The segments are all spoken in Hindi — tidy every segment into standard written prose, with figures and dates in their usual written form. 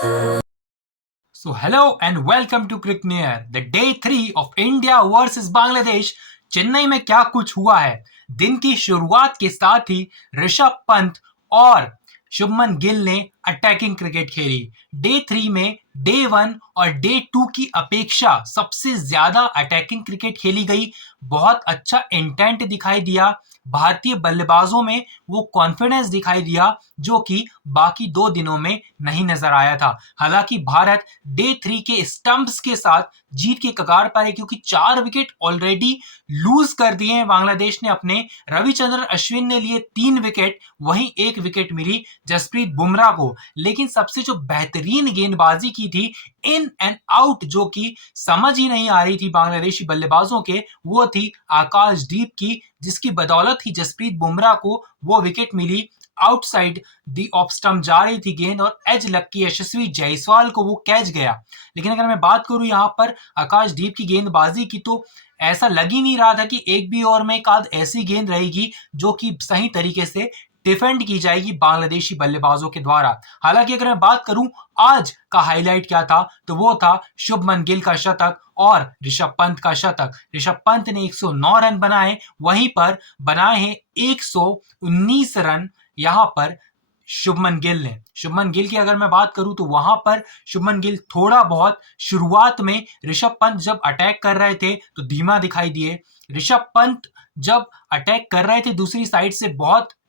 So hello and welcome to Cricknear. The day 3 of India versus Bangladesh. Chennai में क्या कुछ हुआ है। दिन की शुरुआत के साथ ही ऋषभ पंत और शुभमन गिल ने अटैकिंग क्रिकेट खेली। डे 3 में डे 1 और डे 2 की अपेक्षा सबसे ज्यादा अटैकिंग क्रिकेट खेली गई। बहुत अच्छा इंटेंट दिखाई दिया। भारतीय बल्लेबाजों में वो कॉन्फिडेंस दिखाई दिया जो कि बाकी 2 दिनों में नहीं नजर आया था। हालांकि भारत डे 3 के स्टंप्स के साथ जीत के कगार पर है, क्योंकि 4 विकेट ऑलरेडी लूज कर दिए हैं बांग्लादेश ने अपने। रविचंद्रन अश्विन ने लिए 3 विकेट, वहीं 1 विकेट मिली जसप्रीत बुमराह को। लेकिन सबसे जो बेहतरीन गेंदबाजी की थी इन एंड आउट, जो कि समझ ही नहीं आ रही थी बांग्लादेशी बल्लेबाजों के, वो थी आकाशदीप की, जिसकी बदौलत ही जसप्रीत बुमराह को वो विकेट मिली। आउटसाइड दी ऑफ स्टंप जा रही थी गेंद और एज लग की यशस्वी जायसवाल को वो कैच गया। लेकिन अगर मैं बात करूं यहां पर आकाशदीप की गेंदबाजी की, तो ऐसा लग ही नहीं रहा था कि एक भी ओवर में एक आध ऐसी गेंद रहेगी जो कि सही तरीके से डिफेंड की जाएगी बांग्लादेशी बल्लेबाजों के द्वारा। हालांकि अगर मैं बात करूं आज का हाईलाइट क्या था, तो वो था शुभमन गिल का शतक और ऋषभ पंत का शतक। ऋषभ पंत ने 109 रन बनाए, वहीं पर बनाए हैं 119 रन यहां पर शुभमन गिल की अगर मैं बात करूं, तो वहां पर शुभमन गिल थोड़ा बहुत शुरुआत में ऋषभ पंत जब अटैक कर रहे थे तो धीमा दिखाई दिए। ऋषभ पंत जब अटैक कर रहे थे दूसरी साइड से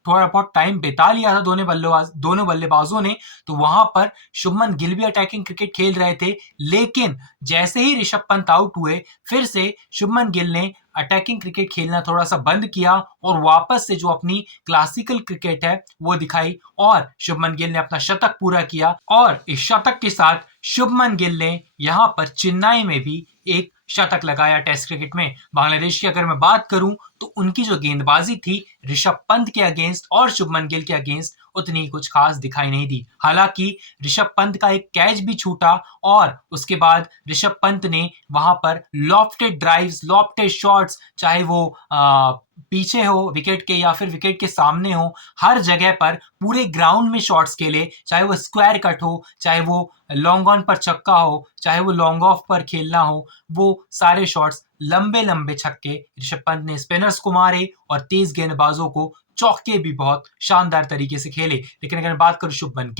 थोड़ा बहुत टाइम बिता लिया था दोनों बल्लेबाजों ने, तो वहां पर शुभमन गिल भी अटैकिंग क्रिकेट खेल रहे थे। लेकिन जैसे ही ऋषभ पंत आउट हुए, फिर से शुभमन गिल ने अटैकिंग क्रिकेट खेलना थोड़ा सा बंद किया और वापस से जो अपनी क्लासिकल क्रिकेट है वो दिखाई, और शुभमन गिल ने अपना शतक पूरा किया। और इस शतक के साथ शुभमन गिल ने यहां पर चेन्नई में भी एक शतक लगाया टेस्ट क्रिकेट में। बांग्लादेश की अगर मैं बात करूं, तो उनकी जो गेंदबाजी थी ऋषभ पंत के अगेंस्ट और शुभमन गिल के अगेंस्ट उतनी कुछ खास दिखाई नहीं दी। हालांकि ऋषभ पंत का एक कैच भी छूटा और उसके बाद ऋषभ पंत ने वहां पर लॉफ्टेड ड्राइव्स, लॉफ्टेड शॉट्स, चाहे वो पीछे हो विकेट के या फिर विकेट के सामने हो, हर जगह पर पूरे ग्राउंड में शॉट्स खेले। चाहे वो स्क्वायर कट हो, चाहे वो लॉन्ग ऑन पर छक्का हो, चाहे वो लॉन्ग ऑफ पर खेलना हो, वो सारे शॉट्स लंबे लंबे छक्के ऋषभ पंत ने स्पिनर्स को मारे और तेज गेंदबाजों को चौके भी बहुत शानदार तरीके से खेले। लेकिन अगर मैं बात करूं शुभमन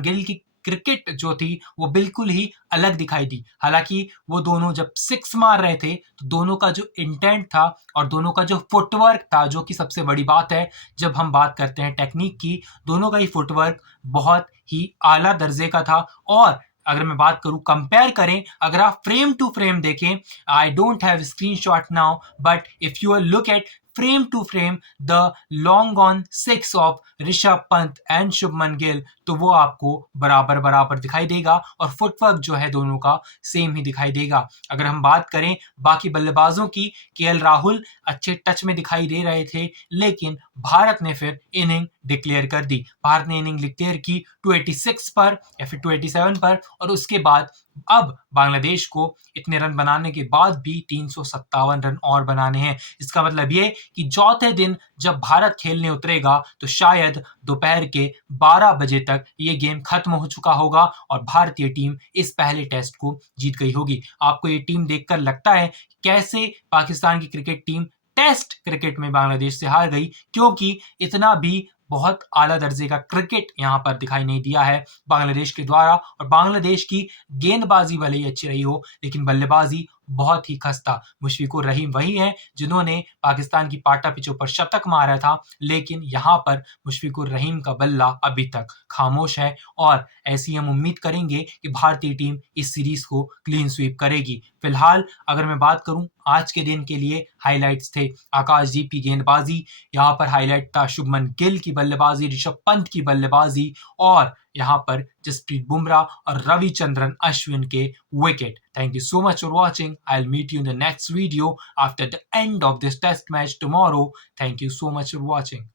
गिल की क्रिकेट जो थी वो बिल्कुल ही अलग दिखाई दी। हालांकि वो दोनों जब सिक्स मार रहे थे, तो दोनों का जो इंटेंट था और दोनों का जो फुटवर्क था, जो कि सबसे बड़ी बात है जब हम बात करते हैं टेक्निक की, दोनों का ही फुटवर्क बहुत ही आला दर्जे का था। और अगर मैं बात करूं, कंपेयर करें, अगर आप फ्रेम टू फ्रेम देखें, I don't have screenshot now, but if you look at frame to frame the long on six of Rishabh Pant and Shubman Gill, तो वो आपको बराबर बराबर दिखाई देगा और फुटवर्क जो है दोनों का सेम ही दिखाई देगा। अगर हम बात करें बाकी बल्लेबाजों की, केएल राहुल अच्छे टच में दिखाई दे रहे थे, लेकिन भारत ने फिर इनिंग डिक्लेयर कर दी। भारत ने इनिंग डिक्लेयर की 286 पर या फिर 287 पर, और उसके बाद अब बांग्लादेश को इतने रन बनाने के बाद भी 357 रन और बनाने हैं। इसका मतलब ये कि चौथे दिन जब भारत खेलने उतरेगा, तो शायद दोपहर के 12 बजे तक ये गेम खत्म हो चुका होगा और भारतीय टीम इस पहले टेस्ट को जीत गई होगी। आपको ये टीम देखकर लगता है कैसे पाकिस्तान की क्रिकेट टीम टेस्ट क्रिकेट में बांग्लादेश से हार गई? क्योंकि इतना भी बहुत आला दर्जे का क्रिकेट यहां पर दिखाई नहीं दिया है बांग्लादेश के द्वारा। और बांग्लादेश की गेंदबाजी भले ही अच्छी रही हो, लेकिन बल्लेबाजी बहुत ही खस्ता। मुशफिकुर रहीम वही है जिन्होंने पाकिस्तान की पाटा पिचों पर शतक मारा था, लेकिन यहां पर मुशफिकुर रहीम का बल्ला अभी तक खामोश है। और ऐसी हम उम्मीद करेंगे कि भारतीय टीम इस सीरीज को क्लीन स्वीप करेगी। फिलहाल अगर मैं बात करूं, आज के दिन के लिए हाइलाइट्स थे आकाशदीप की गेंदबाजी, यहाँ पर हाईलाइट था शुभमन गिल की बल्लेबाजी, ऋषभ पंत की बल्लेबाजी, और यहाँ पर जसप्रीत बुमराह और रविचंद्रन अश्विन के wicket. Thank you so much for watching. I will meet you in the next video after the end of this test match tomorrow. Thank you so much for watching.